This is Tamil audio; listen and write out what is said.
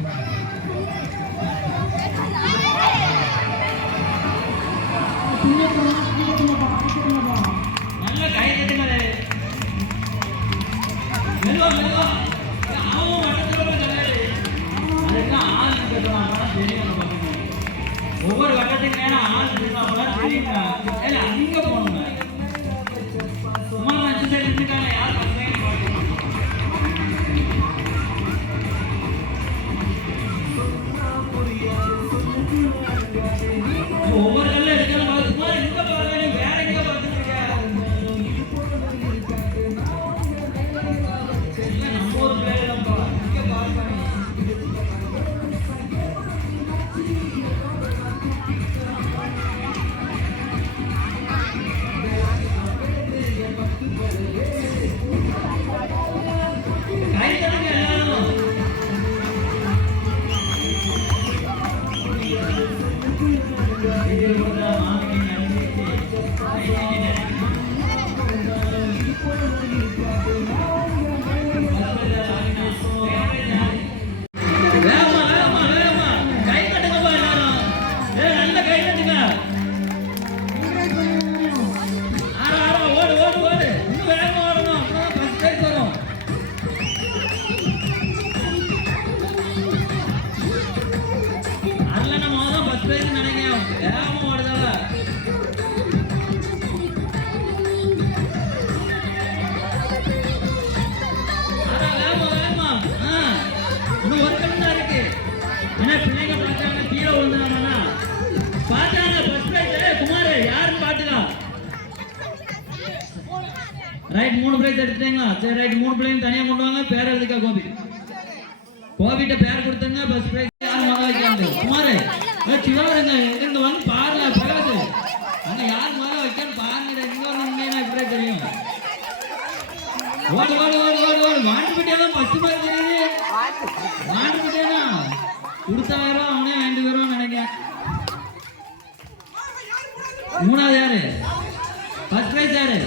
நல்ல கை தட்டுங்களே. மெதுவா மெதுவா. அவன் வட்டத்துல போய் தள்ளாரு. அதுக்கெல்லாம் ஆள் கட்டுவாங்க தெரியும். ஒவ்வொரு வட்டத்துக்கு நேரம் ஆள் கட்டுவாங்க தெரியுங்க. அங்க போகணுங்க. சும்மா 5 சைடு இருந்துட்டாங்க. யார் பசங்க ஒவ்வொரு கல்ல எடுக்கலாம். இங்க பாருங்க, வேற எங்க பார்த்துருக்க நம்ம ஒரு பேர் இல்லப்பா. இங்க பாருங்க, கை தட்டுங்க எல்லாரும். பிள்ளைங்க பார்த்தாங்க கீழே விழுந்தாங்கன்னா பார்த்தாங்க ஃபர்ஸ்ட் பிரைஸ் குமார் யாருன்னு பார்த்துக்கலாம். ரைட் 3 பிரைஸ் எடுத்துட்டீங்களா? சரி ரைட் 3 பிள்ளைங்க தனியாக கொண்டு வாங்க. பேர் எழுதுக்கா கோபி. கோபிட்ட பேர் கொடுத்தங்க. ஃபர்ஸ்ட் பிரைஸ் யார் மகா வைக்காங்க? குமார் சிவாருங்க இங்க வந்து பாருல பேரு அங்க யார் மகா வைக்கான்னு பாருங்க. இங்க வந்து இப்படியே தெரியும். ஓடு ஓடு ஓடு ஓடு ஓடு. மாட்டுப்பட்டியெல்லாம் ஃபர்ஸ்ட் பிரைஸ் தெரியுது. மாட்டுப்பட்டியா கொடுத்தாயிரம் அவனே 2 பேரும் நினைக்கிறேன். 3வது யாரு? ஃபர்ஸ்ட் பிரைஸ் யாரு?